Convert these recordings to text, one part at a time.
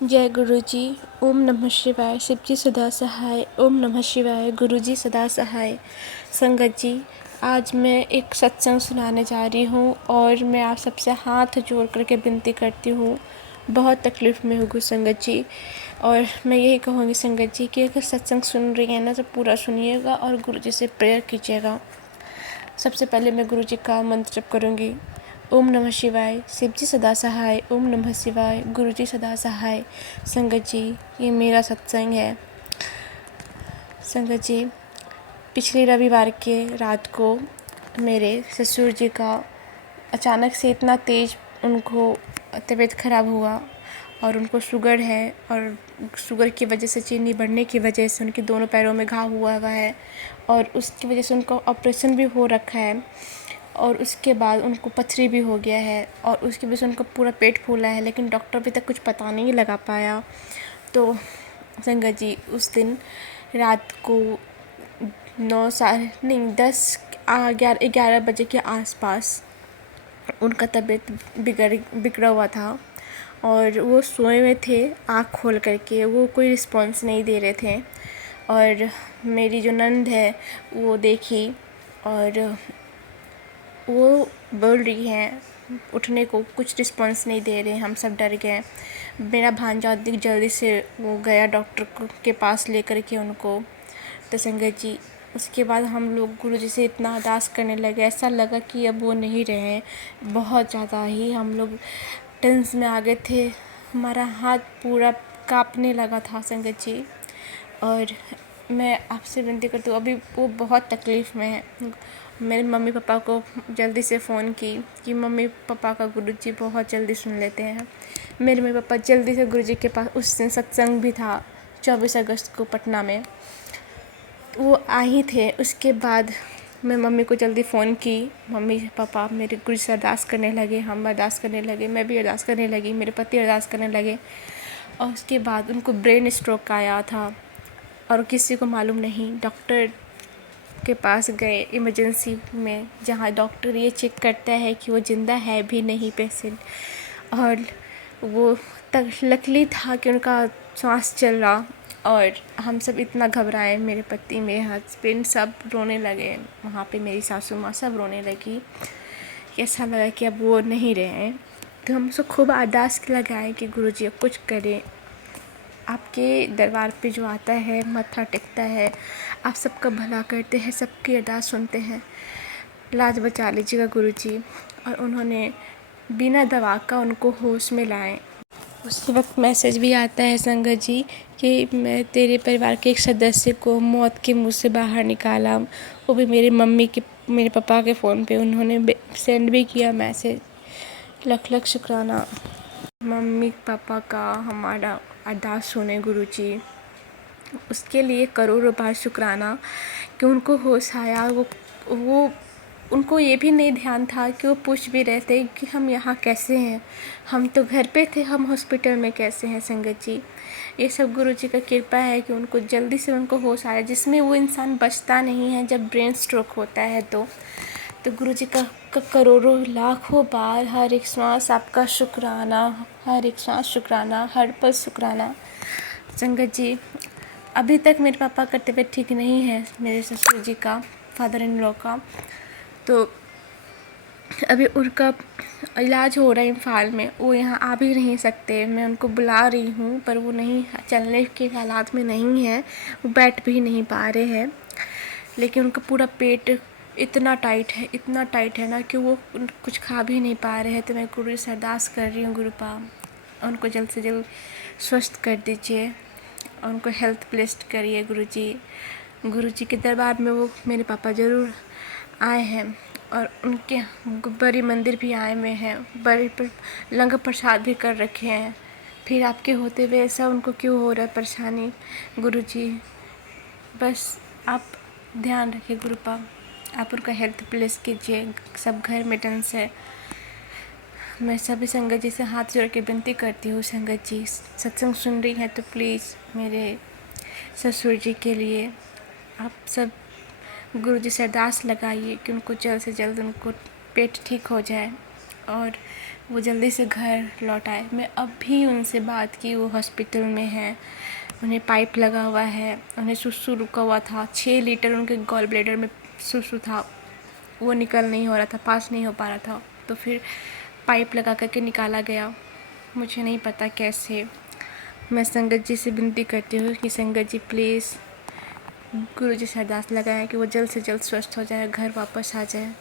जय गुरु जी। ओम नमः शिवाय। शिव जी सदा सहाय। ओम नमः शिवाय। गुरु जी सदा सहाय। संगत जी, आज मैं एक सत्संग सुनाने जा रही हूँ और मैं आप सबसे हाथ जोड़ करके विनती करती हूँ। बहुत तकलीफ़ में हूँ संगत जी, और मैं यही कहूँगी संगत जी कि अगर सत्संग सुन रही है ना तो पूरा सुनिएगा और गुरु जी से प्रेयर कीजिएगा। सबसे पहले मैं गुरु जी का मंत्र जप करूँगी। ओम नमः शिवाय। शिव जी सदा सहाय। ओम नमः शिवाय। गुरु जी सदा सहाय। संगत जी, ये मेरा सत्संग है। संगत जी, पिछले रविवार के रात को मेरे ससुर जी का अचानक से इतना तेज़ उनको तबीयत ख़राब हुआ और उनको शुगर है, और शुगर की वजह से, चीनी बढ़ने की वजह से उनके दोनों पैरों में घाव हुआ है और उसकी वजह से उनको ऑपरेशन भी हो रखा है, और उसके बाद उनको पथरी भी हो गया है और उसकी वजह से उनका पूरा पेट फूला है, लेकिन डॉक्टर अभी तक कुछ पता नहीं लगा पाया। तो संगत जी, उस दिन रात को 11 बजे के आसपास उनका तबीयत बिगड़ा हुआ था और वो सोए हुए थे आँख खोल करके। वो कोई रिस्पॉन्स नहीं दे रहे थे और मेरी जो नंद है वो देखी और वो बोल रही हैं उठने को, कुछ रिस्पॉन्स नहीं दे रहे। हम सब डर गए। मेरा भांजा जल्दी से वो गया डॉक्टर के पास लेकर के उनको। तो संगत जी, उसके बाद हम लोग गुरुजी से इतना अरदास करने लगे, ऐसा लगा कि अब वो नहीं रहे। बहुत ज़्यादा ही हम लोग टेंशन में आ गए थे। हमारा हाथ पूरा कांपने लगा था संगत जी। और मैं आपसे विनती करती हूँ, अभी वो बहुत तकलीफ़ में है। मेरे मम्मी पापा को जल्दी से फ़ोन की कि मम्मी पापा का गुरुजी बहुत जल्दी सुन लेते हैं। मेरे मम्मी पापा जल्दी से गुरुजी के पास, उस दिन सत्संग भी था 24 अगस्त को पटना में, वो आ ही थे। उसके बाद मैं मम्मी को जल्दी फ़ोन की। मम्मी पापा मेरे गुरु से अरदास करने लगे, हम अरदास करने लगे, मैं भी अरदास करने लगी, मेरे पति अरदास करने लगे। और उसके बाद उनको ब्रेन स्ट्रोक आया था और किसी को मालूम नहीं। डॉक्टर के पास गए इमरजेंसी में, जहाँ डॉक्टर ये चेक करता है कि वो ज़िंदा है भी नहीं पेशेंट, और वो तक लकीली था कि उनका सांस चल रहा। और हम सब इतना घबराए, मेरे पति, मेरे हस्बैंड सब रोने लगे। वहाँ पे मेरी सासू माँ सब रोने लगी। ऐसा लगा कि अब वो नहीं रहे हैं। तो हम सब खूब अरदास लगाए कि गुरुजी अब कुछ करें। आपके दरबार पे जो आता है, मत्था टेकता है, आप सबका भला करते हैं, सबकी अरदास सुनते हैं, लाज बचा लीजिएगा गुरुजी। और उन्होंने बिना दवा का उनको होश में लाए। उसी वक्त मैसेज भी आता है संगत जी कि मैं तेरे परिवार के एक सदस्य को मौत के मुंह से बाहर निकाला। वो भी मेरे पापा के फ़ोन पे उन्होंने सेंड भी किया मैसेज। लख लख शुक्राना मम्मी पापा का हमारा अरदास सुने गुरुजी। उसके लिए करोड़ों बार शुक्राना कि उनको होश आया। वो उनको ये भी नहीं ध्यान था कि वो पूछ भी रहे थे कि हम यहाँ कैसे हैं, हम तो घर पे थे, हम हॉस्पिटल में कैसे हैं। संगत जी, ये सब गुरुजी का कृपा है कि उनको जल्दी से उनको होश आया, जिसमें वो इंसान बचता नहीं है जब ब्रेन स्ट्रोक होता है। तो गुरुजी का करोड़ों लाखों बार हर एक सांस आपका शुक्राना, हर एक सांस शुक्राना, हर पल शुक्राना। संगत जी, अभी तक मेरे पापा का तबीयत ठीक नहीं है, मेरे ससुर जी का, फादर इन लॉ का। तो अभी उनका इलाज हो रहा है इम्फाल में। वो यहाँ आ भी नहीं सकते। मैं उनको बुला रही हूँ पर वो नहीं, चलने के हालात में नहीं है, वो बैठ भी नहीं पा रहे हैं। लेकिन उनका पूरा पेट इतना टाइट है ना कि वो कुछ खा भी नहीं पा रहे हैं। तो मैं गुरु से अरदास कर रही हूँ, गुरुपा उनको जल्द से जल्द स्वस्थ कर दीजिए और उनको हेल्थ ब्लेस्ड करिए गुरुजी के दरबार में वो मेरे पापा ज़रूर आए हैं और उनके बड़ी मंदिर भी आए हुए हैं, बड़े पर लंगर प्रसाद भी कर रखे हैं। फिर आपके होते हुए ऐसा उनको क्यों हो रहा है परेशानी गुरुजी? बस आप ध्यान रखिए गुरुपा, आप उनका हेल्थ ब्लेस कीजिए। सब घर में टेंस है। मैं सभी संगत जी से हाथ जोड़ के विनती करती हूँ, संगत जी सत्संग सुन रही हैं तो प्लीज़ मेरे ससुर जी के लिए आप सब गुरु जी से अरदास लगाइए कि उनको जल्द से जल्द उनको पेट ठीक हो जाए और वो जल्दी से घर लौट आए। मैं अब भी उनसे बात की, वो हॉस्पिटल में है, उन्हें पाइप लगा हुआ है, उन्हें सुसु रुका हुआ था, 6 लीटर उनके गॉल ब्लैडर में सुसु था, वो निकल नहीं हो रहा था, पास नहीं हो पा रहा था। तो फिर पाइप लगा करके निकाला गया, मुझे नहीं पता कैसे। मैं संगत जी से विनती करती हूँ कि संगत जी प्लीज़ गुरु जी से अरदास लगाएं कि वो जल्द से जल्द स्वस्थ हो जाए, घर वापस आ जाए।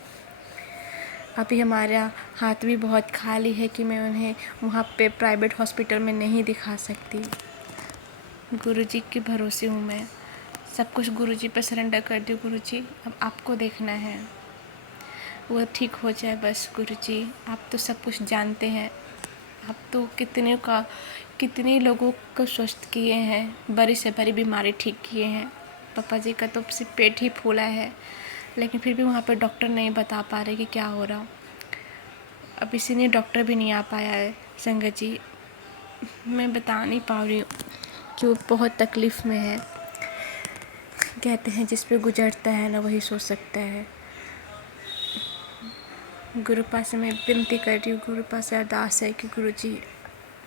अभी हमारा हाथ भी बहुत खाली है कि मैं उन्हें वहाँ पे प्राइवेट हॉस्पिटल में नहीं दिखा सकती। गुरु जी के भरोसे हूँ मैं, सब कुछ गुरु जी पर सरेंडर कर दी। गुरु जी अब आपको देखना है, वो ठीक हो जाए बस। गुरु जी आप तो सब कुछ जानते हैं, आप तो कितने लोगों को स्वस्थ किए हैं, बड़ी से बड़ी बीमारी ठीक किए हैं। पापा जी का तो सिर्फ पेट ही फूला है, लेकिन फिर भी वहाँ पर डॉक्टर नहीं बता पा रहे कि क्या हो रहा। अब इसीलिए डॉक्टर भी नहीं आ पाया है। संगत जी मैं बता नहीं पा रही हूँ कि वो बहुत तकलीफ़ में है। कहते हैं जिस पे गुजरता है ना वही सोच सकता है। गुरु पास से मैं विनती कर रही हूँ, गुरु पास से अरदास है कि गुरु जी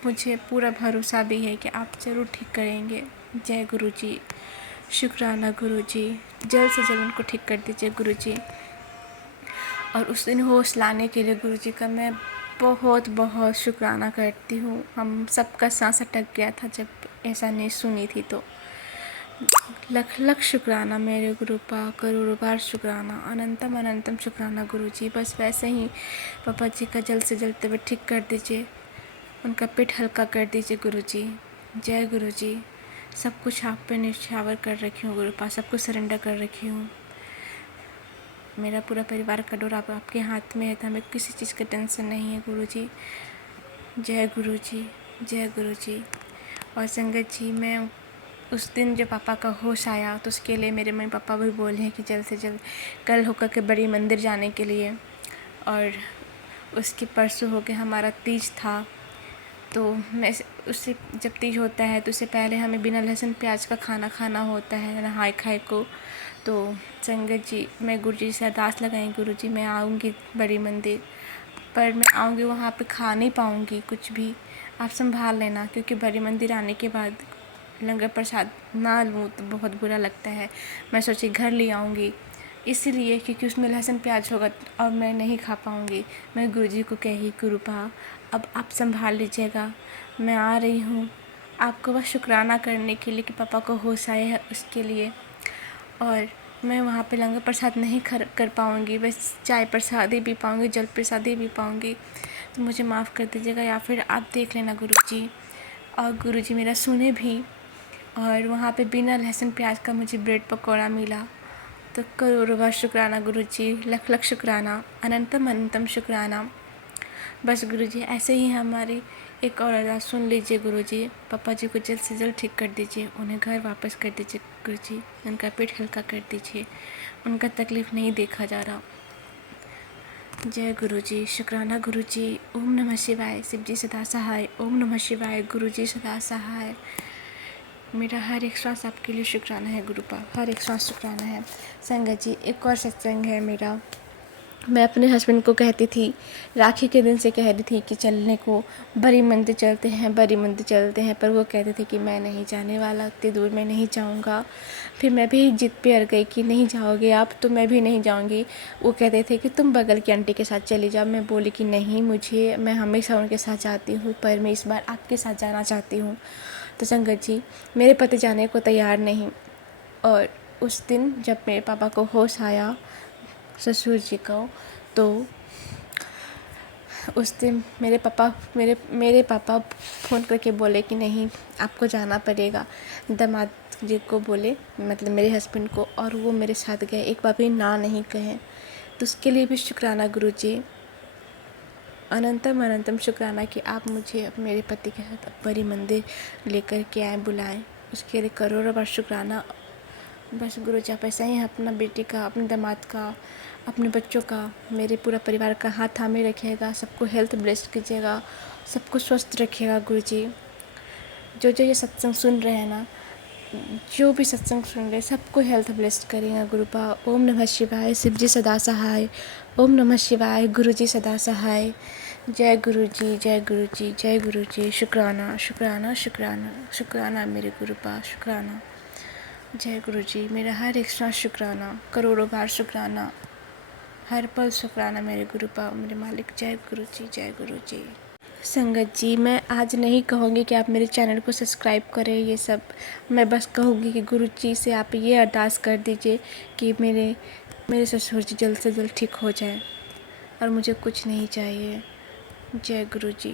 मुझे पूरा भरोसा भी है कि आप ज़रूर ठीक करेंगे। जय गुरु जी, शुक्राना गुरु जी, जल्द से जल्द उनको ठीक कर दीजिए गुरु जी। और उस दिन होश लाने के लिए गुरु जी का मैं बहुत बहुत शुक्राना करती हूँ। हम सबका सांस अटक गया था जब ऐसा न्यूज़ सुनी थी। तो लख लख शुक्राना मेरे गुरु पा, करोड़ों बार शुक्राना, अनंतम अनंतम शुक्राना गुरु जी। बस वैसे ही पापा जी का जल्द से जल्द तबीयत ठीक कर दीजिए, उनका पेट हल्का कर दीजिए गुरु जी। जय गुरु जी, सब कुछ आप पे निछावर कर रखी हूँ गुरु पास, सब कुछ सरेंडर कर रखी हूँ। मेरा पूरा परिवार का डोर आप आपके हाथ में है, तो हमें किसी चीज़ का टेंशन नहीं है गुरु जी। जय गुरु जी, जय गुरु जी। और संगत जी मैं उस दिन जब पापा का होश आया तो उसके लिए मेरे मम्मी पापा भी बोले हैं कि जल्द से जल्द कल होकर के बड़ी मंदिर जाने के लिए। और उसके परसों हो के हमारा तीज था, तो मैं उससे जब तीज होता है तो उससे पहले हमें बिना लहसुन प्याज का खाना खाना होता है नहाए खाए को। तो संगत जी मैं गुरु जी से अरदास लगाई, गुरु जी मैं आऊँगी बड़ी मंदिर, पर मैं आऊँगी वहाँ पे खा नहीं पाऊँगी कुछ भी, आप संभाल लेना, क्योंकि बड़ी मंदिर आने के बाद लंगर प्रसाद ना लूँ तो बहुत बुरा लगता है। मैं सोची घर ले आऊँगी, इसीलिए क्योंकि उसमें लहसुन प्याज होगा और मैं नहीं खा पाऊँगी। मैं गुरुजी को कही गुरुपा अब आप संभाल लीजिएगा, मैं आ रही हूँ आपको बस शुक्राना करने के लिए कि पापा को होश आए है उसके लिए। और मैं वहाँ पे लंगर प्रसाद नहीं कर पाऊँगी, बस चाय प्रसाद ही पी पाऊँगी, जल प्रसाद ही पी पाऊँगी, तो मुझे माफ़ कर दीजिएगा, या फिर आप देख लेना गुरुजी। और गुरुजी मेरा सुने भी। और वहाँ पे बिना लहसुन प्याज का मुझे ब्रेड पकौड़ा मिला, तो करोड़ों बार शुक्राना गुरुजी, लख लख शुक्राना, अनंतम अनंतम शुक्राना। बस गुरुजी ऐसे ही हमारी एक और अरदास सुन लीजिए गुरुजी, पापा जी को जल्द से जल्द ठीक कर दीजिए, उन्हें घर वापस कर दीजिए गुरुजी, उनका पेट हल्का कर दीजिए, उनका तकलीफ़ नहीं देखा जा रहा। जय गुरुजी, शुक्राना गुरुजी। ओम नमः शिवाय, शिव जी सदा सहाय। ओम नमः शिवाय, गुरुजी सदा सहाय। मेरा हर एक श्वास आपके लिए शुक्राना है गुरुपा, हर एक श्वास शुक्राना है। संगत जी एक और सत्संग है मेरा, मैं अपने हस्बैंड को कहती थी, राखी के दिन से कह रही थी कि चलने को, बड़ी मंदिर चलते हैं, बड़ी मंदिर चलते हैं, पर वो कहते थे कि मैं नहीं जाने वाला, इतनी दूर मैं नहीं जाऊंगा। फिर मैं भी जिद पे अड़ गई कि नहीं जाओगे आप, तो मैं भी नहीं जाऊंगी। वो कहते थे कि तुम बगल की आंटी के साथ चली जाओ। मैं बोली कि नहीं, मैं हमेशा उनके साथ जाती हूँ, पर मैं इस बार आपके साथ जाना चाहती हूँ। तो संगत जी मेरे पति जाने को तैयार नहीं। और उस दिन जब मेरे पापा को होश आया, ससुर जी को, तो उस दिन मेरे पापा फ़ोन करके बोले कि नहीं आपको जाना पड़ेगा। दामाद जी को बोले, मतलब मेरे हस्बैंड को, और वो मेरे साथ गए, एक बार भी ना नहीं कहे। तो उसके लिए भी शुक्राना गुरुजी, अनंतम अनंतम शुक्राना कि आप मुझे मेरे पति के साथ बड़ी मंदिर लेकर के आए, बुलाएं, उसके लिए करोड़ों बार शुक्राना। बस गुरुजी आप ऐसा ही अपना बेटी का, अपने दामाद का, अपने बच्चों का, मेरे पूरा परिवार का हाथ थामे रखिएगा, सबको हेल्थ ब्लेस्ड कीजिएगा, सबको स्वस्थ रखिएगा गुरुजी। जो जो ये सत्संग सुन रहे हैं ना, जो भी सत्संग सुन रहे हैं, सबको हेल्थ ब्लेस्ड करेगा गुरुपा। ओम नमः शिवाय, शिव जी सदा सहाय। ओम नमः शिवाय, गुरुजी सदा सहाय। जय गुरु जी, जय गुरु जी, जय गुरु जी। शुक्राना शुक्राना शुक्राना शुक्राना मेरे गुरु पास, शुक्राना। जय गुरु जी, मेरा हर एक सांस शुक्राना, करोड़ों बार शुक्राना, हर पल शुक्राना मेरे गुरु पास, मेरे मालिक। जय गुरु जी, जय गुरु जी। संगत जी, मैं आज नहीं कहूँगी कि आप मेरे चैनल को सब्सक्राइब करें, ये सब। मैं बस कहूँगी कि गुरु जी से आप ये अरदास कर दीजिए कि मेरे ससुर जी जल्द से जल्द ठीक हो जाए और मुझे कुछ नहीं चाहिए। जय गुरु जी।